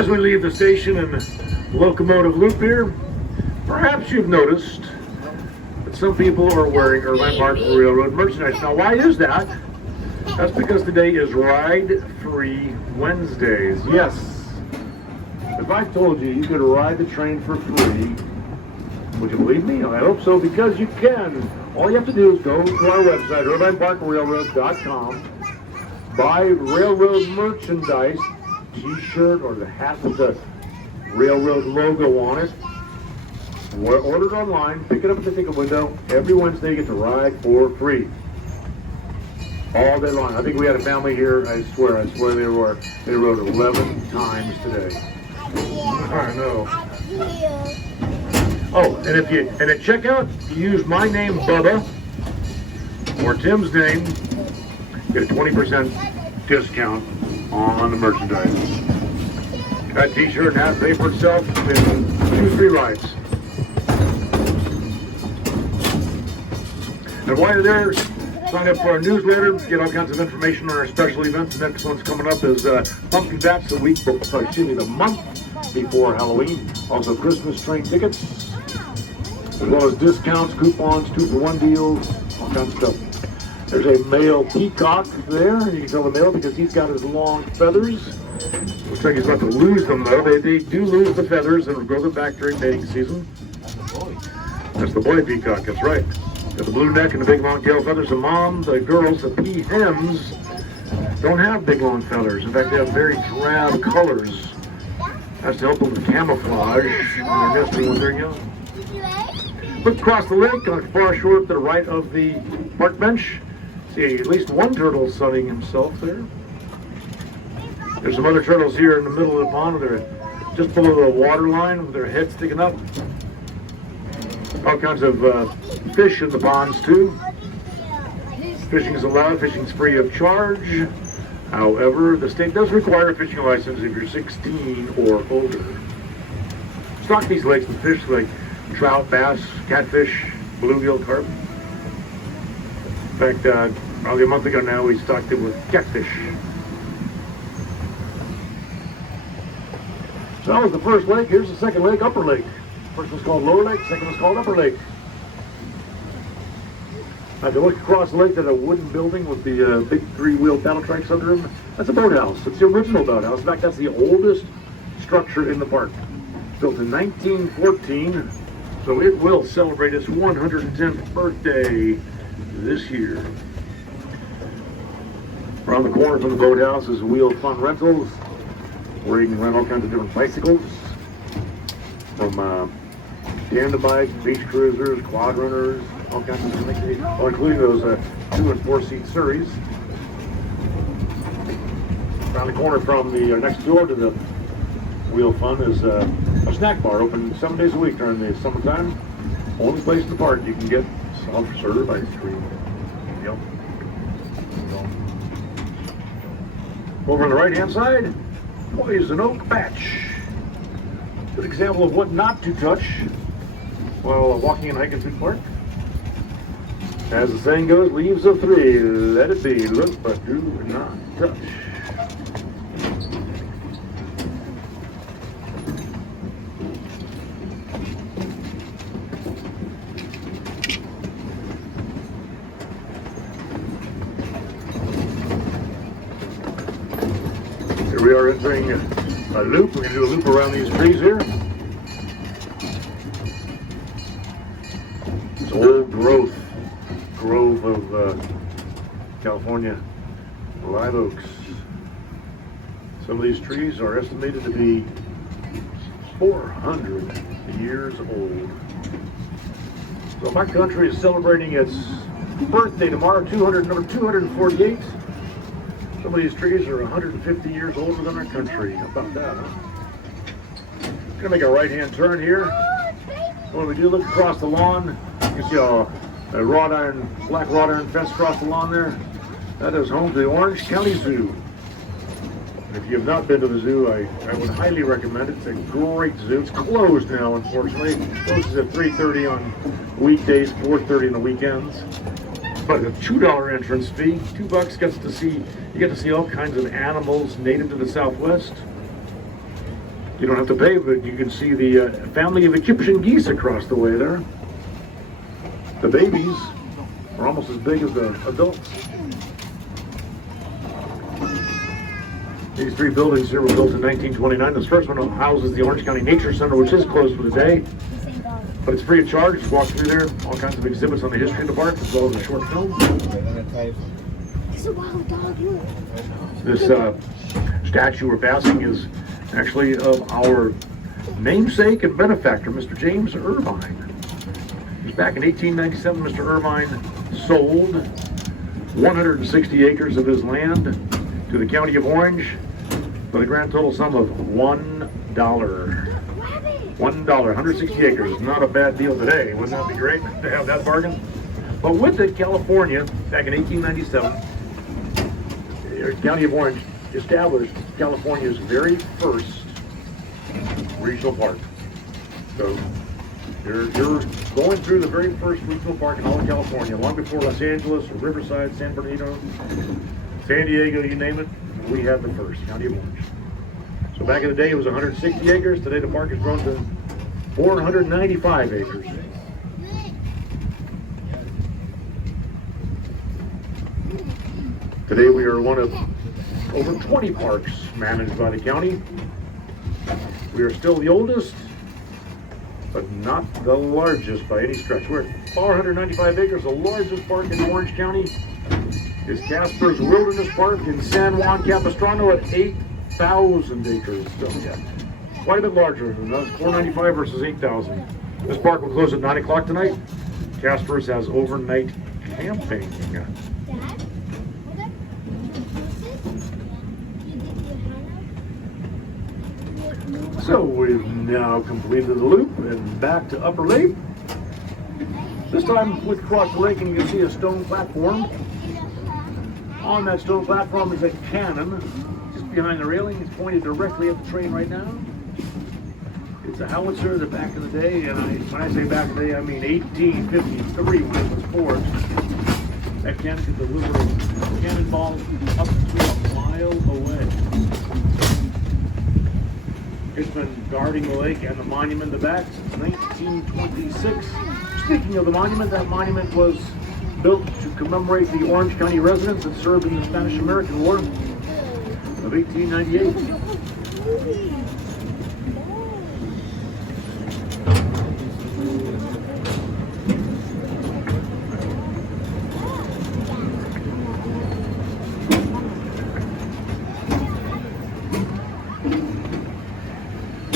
As we leave the station in Locomotive Loop here, perhaps you've noticed that some people are wearing Irvine Park Railroad merchandise. Now, why is that? That's because today is Ride Free Wednesdays. Yes. If I told you you could ride the train for free, would you believe me? I hope so, because you can. All you have to do is go to our website, irvineparkrailroad.com, buy railroad merchandise, t-shirt or the hat with the railroad logo on it. Order it online, pick it up at the ticket window. Every Wednesday you get to ride for free. All day long. I think we had a family here, I swear they rode 11 times today. I know. Oh, and at checkout, you use my name, Bubba, or Tim's name, get a 20% discount on the merchandise. That t-shirt and hat pay for itself in 2-3 rides. And while you're there, sign up for our newsletter, get all kinds of information on our special events. The next one's coming up is Pumpkin Bats the month before Halloween. Also Christmas train tickets, as well as discounts, coupons, 2-for-1 deals, all kinds of stuff. There's a male peacock there, and you can tell the male because he's got his long feathers. Looks like he's about to lose them though. They do lose the feathers and grow them back during mating season. That's the boy peacock, that's right. Got the blue neck and the big long tail feathers. The girls, the peahens, don't have big long feathers. In fact, they have very drab colors. That's to help them with camouflage when they're nesting when they're young. Look across the lake on the far shore to the right of the park bench. See at least one turtle sunning himself there. There's some other turtles here in the middle of the pond. They're just below the water line with their heads sticking up. All kinds of fish in the ponds too. Fishing is allowed. Fishing is free of charge. However, the state does require a fishing license if you're 16 or older. Stock these lakes with fish like trout, bass, catfish, bluegill, carp. In fact, probably a month ago now, we stocked it with catfish. So that was the first lake. Here's the second lake, Upper Lake. First was called Lower Lake, second was called Upper Lake. Now, if you look across the lake at a wooden building with the big 3-wheel battle tracks under them, that's a boathouse. It's the original boathouse. In fact, that's the oldest structure in the park. Built in 1914, so it will celebrate its 110th birthday this year. Around the corner from the boathouse is Wheel Fun Rentals, where you can rent all kinds of different bicycles, from tandem bikes, beach cruisers, quad runners, all kinds of things, including those 2- and 4-seat Surreys. Around the corner from the next door to the Wheel Fun is a snack bar open 7 days a week during the summertime. Only place in the park you can get self-serve ice cream. Yep. Over on the right-hand side, Poison Oak Patch. Good example of what not to touch while walking and hiking through the park. As the saying goes, leaves of 3, let it be, look but do not touch. Here we are entering a loop. We're going to do a loop around these trees here. It's old growth. Grove of California live oaks. Some of these trees are estimated to be 400 years old. So my country is celebrating its birthday tomorrow, number 248. Some of these trees are 150 years older than our country. How about that, huh? Gonna make a right-hand turn here. When we do look across the lawn, you can see a black wrought iron fence across the lawn there. That is home to the Orange County Zoo. If you have not been to the zoo, I would highly recommend it. It's a great zoo. It's closed now, unfortunately. It closes at 3:30 on weekdays, 4:30 on the weekends. But a $2 entrance fee, $2 you get to see all kinds of animals native to the Southwest. You don't have to pay, but you can see the family of Egyptian geese across the way there. The babies are almost as big as the adults. These three buildings here were built in 1929. This first one houses the Orange County Nature Center, which is closed for the day, but it's free of charge. Just walk through there, all kinds of exhibits on the history of the park, as well as a short film. It's a wild dog, look. This statue we're passing is actually of our namesake and benefactor, Mr. James Irvine. It was back in 1897, Mr. Irvine sold 160 acres of his land to the county of Orange for the grand total sum of $1. $1, 160 acres. Not a bad deal today. Wouldn't that be great to have that bargain? But with it, California, back in 1897, the county of Orange established California's very first regional park. So you're going through the very first regional park in all of California, long before Los Angeles or Riverside, San Bernardino, San Diego, you name it. We had the first, county of Orange. So back in the day it was 160 acres. Today the park has grown to 495 acres. Today we are one of over 20 parks managed by the county. We are still the oldest, but not the largest by any stretch. We're at 495 acres. The largest park in Orange County is Casper's Wilderness Park in San Juan Capistrano at 8,000 acres. So yeah, quite a bit larger than us, 495 versus 8,000. This park will close at 9 o'clock tonight. Casper's has overnight camping. So we've now completed the loop and back to Upper Lake. This time look across the lake and you can see a stone platform. On that stone platform is a cannon just behind the railing. It's pointed directly at the train right now. It's a howitzer that back in the day, and when I say back in the day, I mean 1853 when it was forged. That cannon could deliver cannonballs up to a mile away. It's been guarding the lake and the monument in the back since 1926. Speaking of the monument, that monument was built to commemorate the Orange County residents that served in the Spanish-American War of 1898.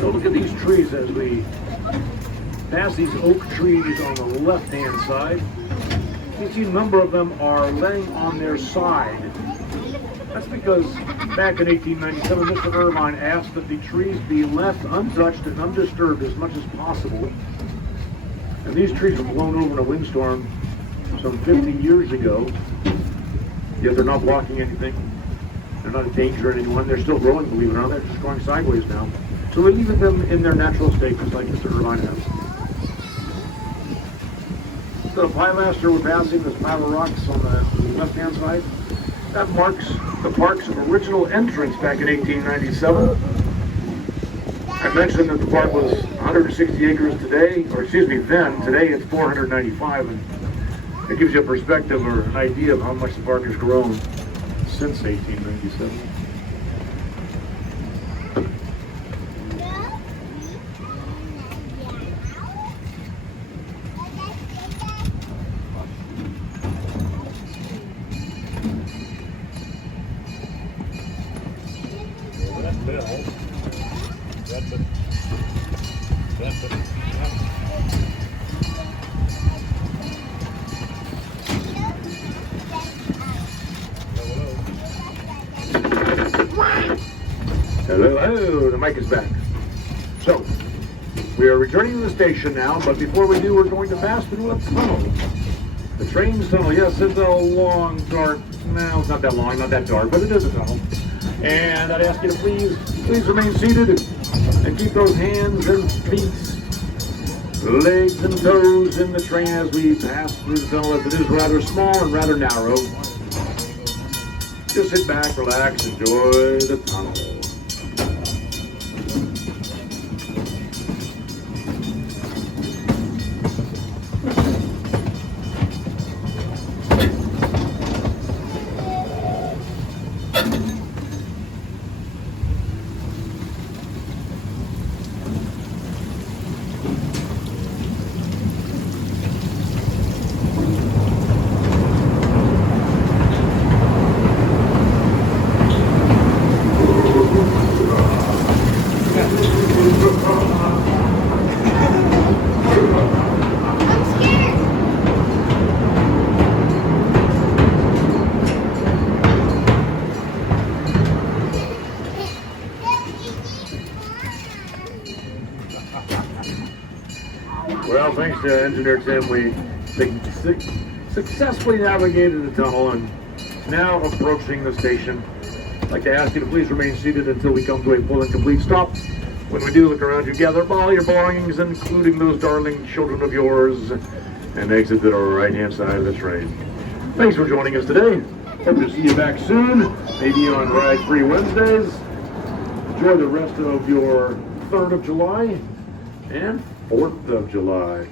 So look at these trees as we pass these oak trees on the left-hand side. You see a number of them are laying on their side. That's because back in 1897, Mr. Irvine asked that the trees be left untouched and undisturbed as much as possible. And these trees were blown over in a windstorm some 50 years ago, yet they're not blocking anything. They're not endangering anyone. They're still growing, believe it or not. They're just growing sideways now. So we're leaving them in their natural state, just like Mr. Irvine has. So the Pilaster we're passing, this pile of rocks on the left-hand side, that marks the park's original entrance back in 1897. I mentioned that the park was 160 acres today, or excuse me, then. Today it's 495, and it gives you a perspective or an idea of how much the park has grown since 1897. Hello, the mic is back. So, we are returning to the station now, but before we do, we're going to pass through a tunnel. The train's tunnel, yes, it's a long, dark, no, it's not that long, not that dark, but it is a tunnel. And I'd ask you to please remain seated and keep those hands and feet, legs and toes in the train as we pass through the tunnel, as it is rather small and rather narrow. Just sit back, relax, enjoy the tunnel. thanks to Engineer Tim, we successfully navigated the tunnel and now approaching the station. I'd like to ask you to please remain seated until we come to a full and complete stop. When we do, look around you, gather up all your belongings, including those darling children of yours, and exit to the right-hand side of the train. Thanks for joining us today. Hope to see you back soon, maybe on Ride-Free Wednesdays. Enjoy the rest of your 3rd of July and 4th of July.